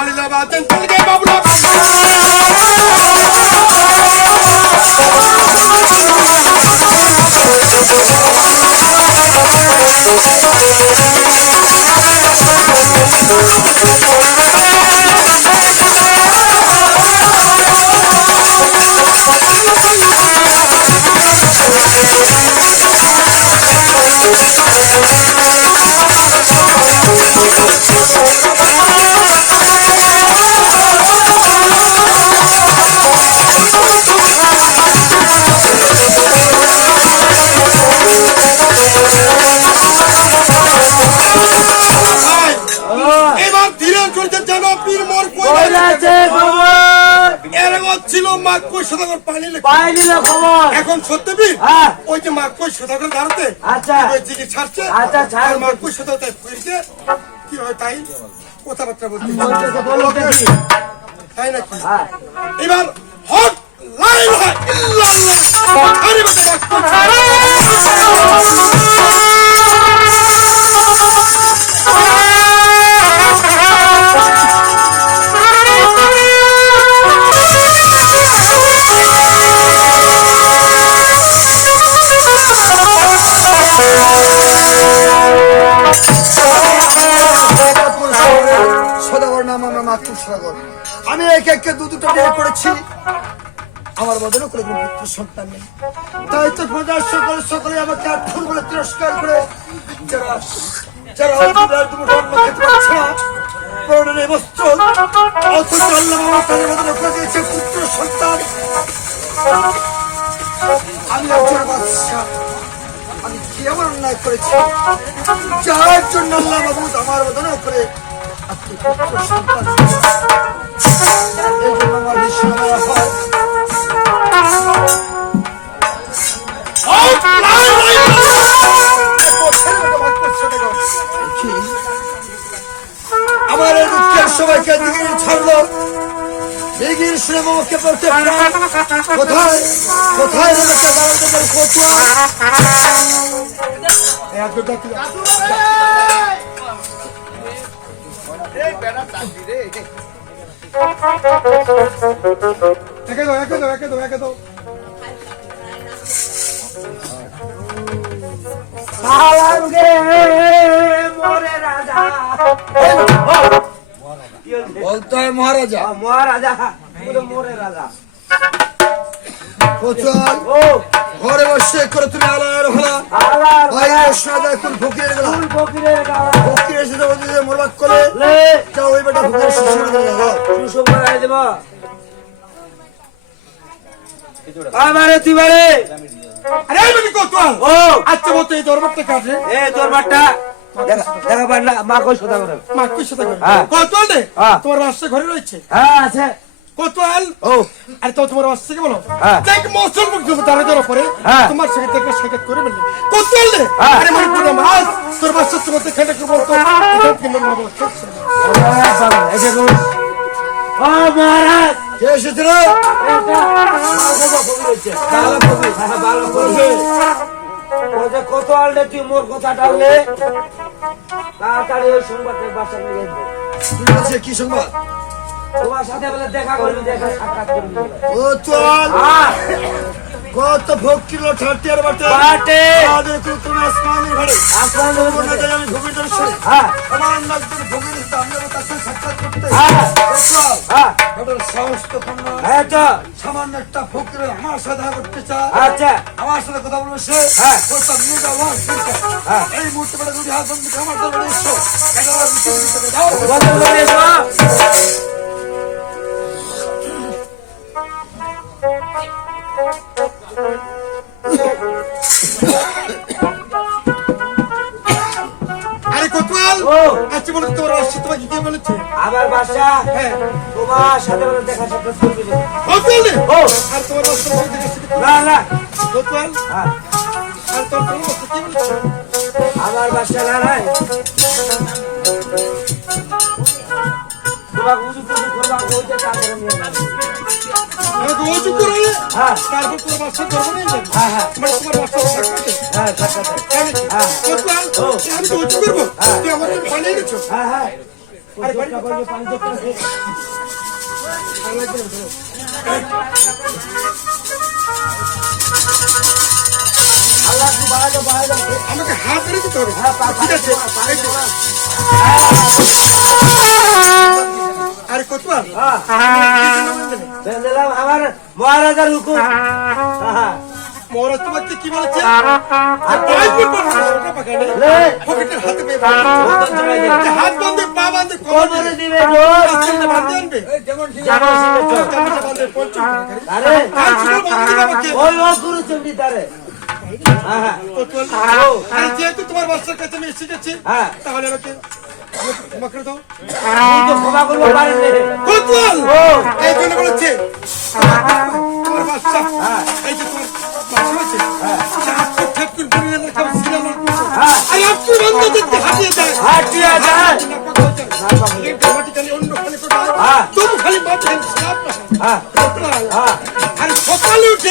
తాళిలో బాతం తొలగే পানি লেখা খবর। এখন হ্যাঁ। ওই যে মাক কই সদাগর দাঁড়াতে আচ্ছা। ওই জিগি ছাড়ছে। আচ্ছা, ছাড়। কই তাই কি হয় তাই? কথাবার্তা বলতে তাই নাকি? হ্যাঁ। এবার হট লাইন ইল্লাল্লাহ। আরে বাবা মাতৃ আমি একে একে দু দুটো বিয়ে করেছি। আমার বদলে করে কোনো পুত্র সন্তান নেই। তাই তো প্রজার সকল সকলে আমাকে আঠুর বলে তিরস্কার করে যারা যারা পরনে বস্ত্র অথচ আল্লাহ তাদের বদলে করে দিয়েছে পুত্র সন্তান। আমি একজন বাদশাহ। আমি কি এমন অন্যায় করেছি? যার জন্য আল্লাহ মাহমুদ আমার বদলে করে আমার দুঃখের সবাইকে দিকে ছাড়লো। দিঘির শুনে মামাকে বলতে কোথায়? কোথায় রয়েছে দাঁড়াতে কচুয়া? একে দাও একে দাও একে দাও একে দাও সালাম গে রাজা। বলতে মহারাজা। মহারাজা মোরে রাজা। কচুয়াল ঘরে বসে করে তুমি আলার হলা ভাই শোনা যায় কোন ফকিরের গেলা ফুল ফকিরের গালা ফকির এসে তো বলছে যে মোরবাদ করে। যাও ওই বেটা ফকিরের শিশু করে দাও সুসব বানাই দেব। আমারে তুই বারে। আরে আমি কোতোয়াল ও। আচ্ছা মতো এই দরবারটা কাটে এ তোর বাট্টা দেখা দেখা পার না মা কই সোদা করে? মা কই সাথে করে। হ্যাঁ। রে হ্যাঁ। তোমার বাসা ঘরে রয়েছে? হ্যাঁ আছে। কোতোয়াল। ও। আরে তো তোমার বাসা থেকে বলো। হ্যাঁ। দেখ মৌসুম মুখ তারা দেওয়ার পরে। হ্যাঁ। তোমার সাথে দেখে সাক্ষাৎ করে বললে কোতোয়াল রে! হ্যাঁ। আরে মানে পুরো মাস তোর বাসা তোমার খেটে করে বলতো। এটা কিন্তু বাবা এই যে রোজ ও মহারাজ! কে এসেছে রে এটা ভালো ফকির হইছে ভালো ফকির ভালো ফকির ও যে কত আললে তুই মোর কথা ডাললে তাড়াতাড়ি ওই বাসা নিয়ে কি সংবাদ? তোমার সাথে বলে দেখা করবি দেখা সাক্ষাৎ করবি। কচুয়াল হ্যাঁ কত ফকির ঠাটিয়ার বাটে বাটে আমাদের তুমি আসমানের ঘরে। আসমান মনে যায় আমি ভূমি দর্শনে। হ্যাঁ। আমার তার সাথে সাক্ষাৎ করতে। হ্যাঁ। হ্যাঁ। সাহস তো হ্যাঁ তো সামান্য একটা ফকির আমার সাথে করতে চায়। আচ্ছা। আমার সাথে কথা বলবে সে। হ্যাঁ। বলতাম নিয়ে যাও হ্যাঁ। এই মুহূর্তে বেলা যদি হাত বন্ধ আমার দরবারে এসো। এটা আমার বিচার যাও বন্ধ করে এসো। আচ্ছা বলো তোমার বাসা তোমাকে কে বলেছে? আমার বাসা। হ্যাঁ। তোমার সাথে বলে দেখা সাক্ষাৎ করবি ও। আর তোমার বাসা তোমাকে দেখে সাক্ষাৎ না না। কোতোয়াল হ্যাঁ। আর তোর তোমার বাসা কে বলেছে? আমার বাসা না নাই আমাকে হাত ধরে দিতে হবে। হ্যাঁ ঠিক আছে। মহারাজার হুকুম। মহারাজ তোমাকে কি বলেছে? আর পাঁচ ফুট পর পকেটের হাতে পেয়ে। হাত বাঁধে পা বাঁধে কোমরে দিবে যেহেতু তোমার বাচ্চার কাছে আমি এসে গেছি হ্যাঁ। তাহলে আমাকে আমাকে ক্ষমা করে দাও তুই তো ক্ষমা করব পারেন রে। কোতোয়াল ও এই জন্য বলেছে তোমার বাচ্চা। এই যে তোমার বাচ্চা আছে। ঠাকুর ঘুরিয়ে রাখা ছিল না আরে আপনি বন্ধ দেখতে হাতিয়ে যায় হাটিয়া যায় অটোমেটিক্যালি অন্য খালি কোথায়। তুমি খালি মাঠে সাপ না আরে সকালে উঠে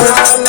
না,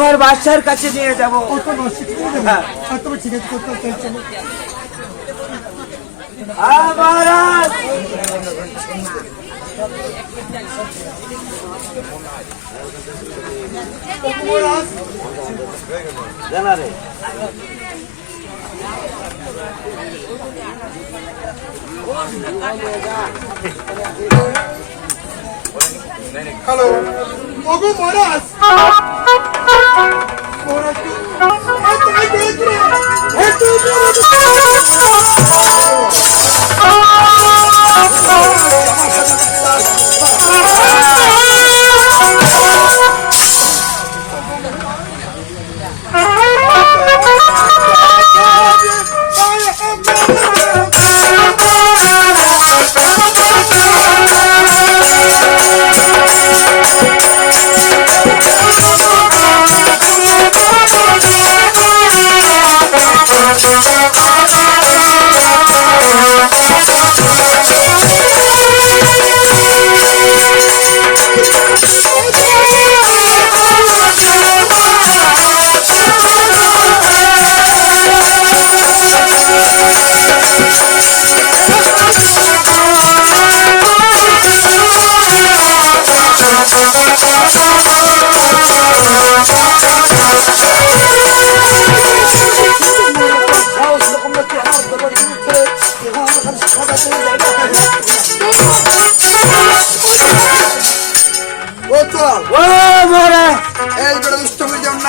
আমার বাচ্চার কাছে নিয়ে যাব। হ্যাঁ। হ্যালো ওগো মহারাজ। মহারাজ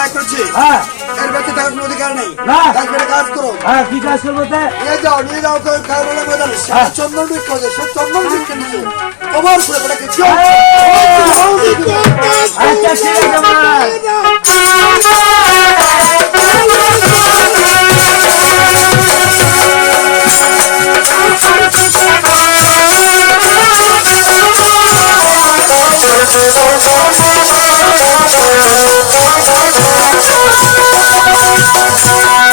অন্যায় করছে। হ্যাঁ। এর বেঁচে থাকার কোনো অধিকার নেই। না। বেটা কাজ করো। হ্যাঁ কি কাজ করব? নিয়ে যাও নিয়ে যাও কেউ খাওয়া বলে ময়দানে সে হ্যাঁ। চন্দন বিক করে সে চন্দন বিক নিচে কবর করে বেটাকে কি আচ্ছা ঠিক আছে মহারাজ ও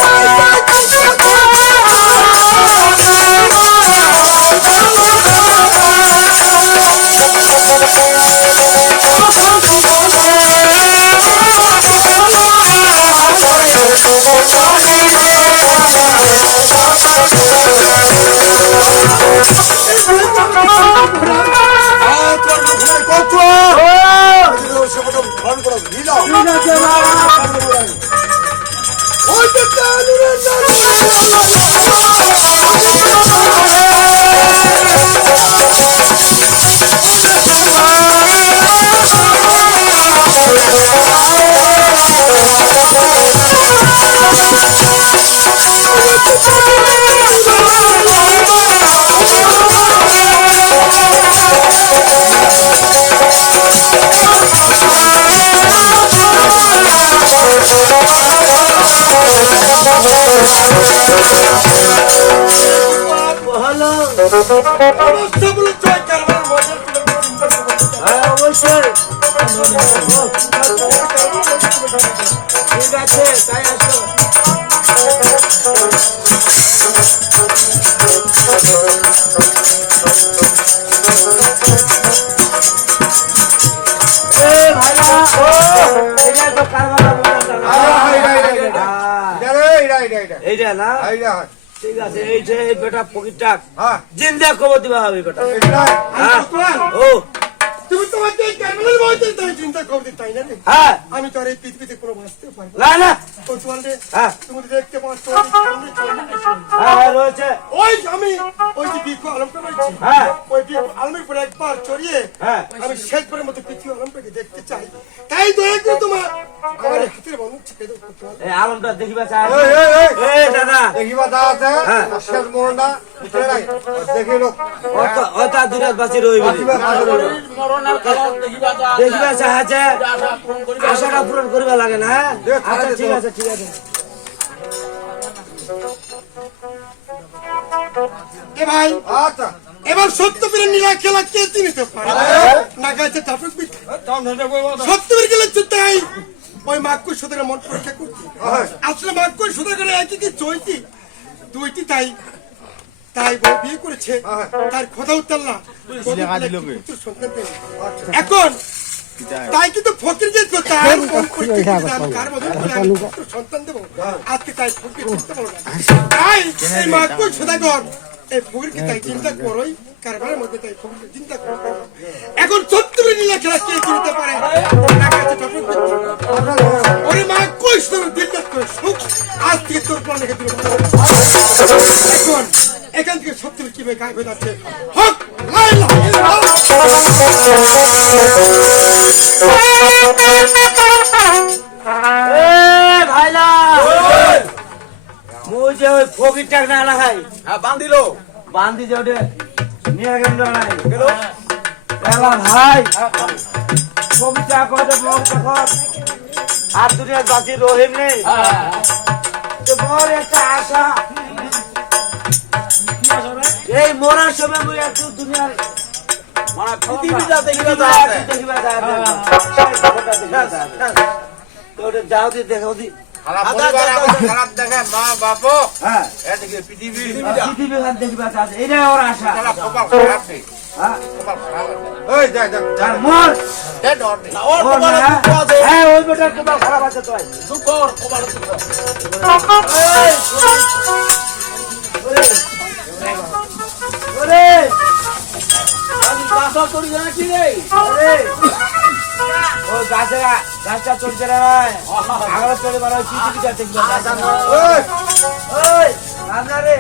ঠিক আছে এই যে বেটা পকিটাক জিন্দা খবর দিবা হবে বেটা। হ্যাঁ। ও। তুমি তোমাকে ক্যামেরার বলতে তাই চিন্তা করতে তাই না হ্যাঁ আমি তো আর এই পৃথিবীতে কোনো বাঁচতে পারব না। না না কৌতূহল রে হ্যাঁ। তুমি দেখতে পাচ্ছ। হ্যাঁ হ্যাঁ, রয়েছে ওই আমি ওই যে বৃক্ষ আলমটা রয়েছে হ্যাঁ। ওই বৃক্ষ আলমের পরে একবার চড়িয়ে হ্যাঁ। আমি শেষবারের মতো পৃথিবী আলমটাকে দেখতে চাই তাই দয়া করে তোমার আমার হাতের বন্ধু ছেড়ে দাও কৌতূহল। এই আলমটা দেখিবা চাই এই, দাদা দেখিবা দা হ্যাঁ। শেষ মোড়টা দেখি লোক হয়তো হয়তো আর বাঁচি রইবে দেখিবা চাহাছে আশাটা পূরণ করিবা লাগে। না? আচ্ছা ঠিক আছে ঠিক আছে। এ ভাই আচ্ছা। এবার সত্যবীরের নীলা খেলা কে চিনিতে পারে না গাছে টাটক সত্যবীর গেলে তাই ওই মাক্কুর সুদের মন পরীক্ষা করছি। আসলে মাক্কুর সুদের করে একই কি চলতি দুইটি তাই। তাই বউ বিয়ে করেছে। তার কথা উত্তর না। এখন তাই কিন্তু ফকির যে সন্তান দেবো? আজকে তাই ফকির করতে পারব তাই এই সুদাগর এই ফকিরকে তাই চিন্তা করোই। কারবারের মধ্যে তাই ফকিরকে চিন্তা করো। এখন নীলা খেলা কে চিনতে পারে? ওরে মা কইস তোর দিলটা করে? সুখ? আজ থেকে তোর প্রাণ রেখে দিল। এখন এখান থেকে সত্যি কীভাবে গায়ে হয়ে যাচ্ছে? হক যে ওই ফকিরটা না লাগাই বান্ধি যে ওটা নিয়ে গেল নাই এলা ভাই ফকিরটা কত বড় তখন আর দুনিয়ার বাঁচি রহিম নেই আশা এই মরার সময় মুই একটু দুনিয়ার মানে পৃথিবীটা দেখিবে যায় দেখিবা যায় তো ওটা যাও দি খারাপ দেখে মা বাপ হ্যাঁ। এদিকে করি জানা রে। ও গাছে গাছটা চলছে রে ভাই আগলা চলে বাড়া চিঠি দিতে ওই ওই রান্না রে।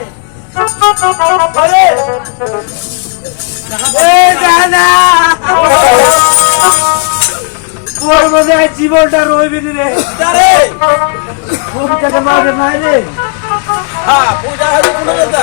তোর মধ্যে জীবনটা রইবি রে। ভূমিটাকে মারবে নাই রে। হ্যাঁ পূজা হবে কোন কথা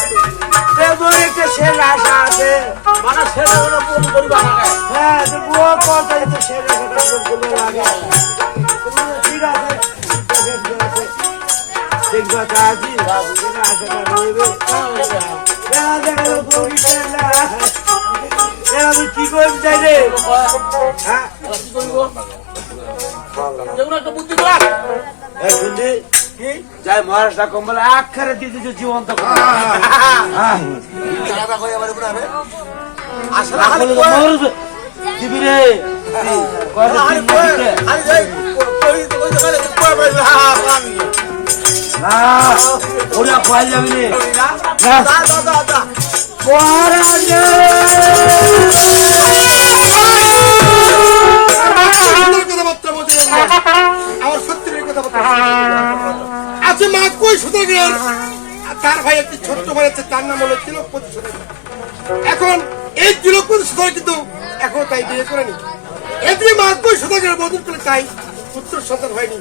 নি তে মোর একটা শেষ আশা আছে মানে ছেলে করিবা না হ্যাঁ তো বুয়া লাগে ঠিক আছে দেখবা কাজি বাবু এটা রইবে দেখা বউরি আমি কি করতে চাই রে? হ্যাঁ। কি করব যেগুলো একটা বুদ্ধি কর। এই শুনছি। কি যাই মহারাষ্ট্র কম্বলে আখারে দিয়ে দিচ্ছে জীবন্ত দিবি রে। ওরা পাই যাবি রে? আমার আছে মা কই তার ভাই একটি ছোট্ট ভাই আছে, তার নাম হলো তিলকপতি এখন এই তিলকপতি কিন্তু এখনও তাই বিয়ে করেনি। এদিকে মা কই সুদাগের বদল করে তাই পুত্র সন্তান হয়নি।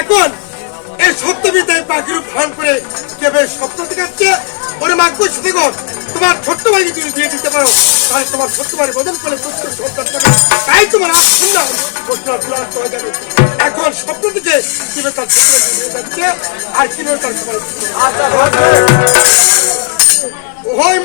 এখন এই সত্যবি তাই পাখির ভান করে কেবে স্বপ্ন দেখাচ্ছে? ওরে মা কই সুদাগর তোমার ছোট্ট ভাইকে তুমি বিয়ে দিতে পারো। তাহলে তোমার ভাই বদল করে পুত্র সন্তান পাবে। তাই তোমার এখন স্বপ্ন থেকে কীভাবে তার যাচ্ছে আর কীভাবে তার সবাই ওই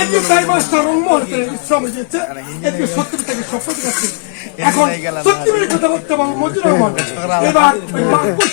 এটি চার মাসটা রং মহলতে সময় দিচ্ছে এটি সত্যি থেকে শপথ কাছে এখন সত্যি মেরে কথা বলতে পারব মজুর রহমান এবার ওই মাহবুব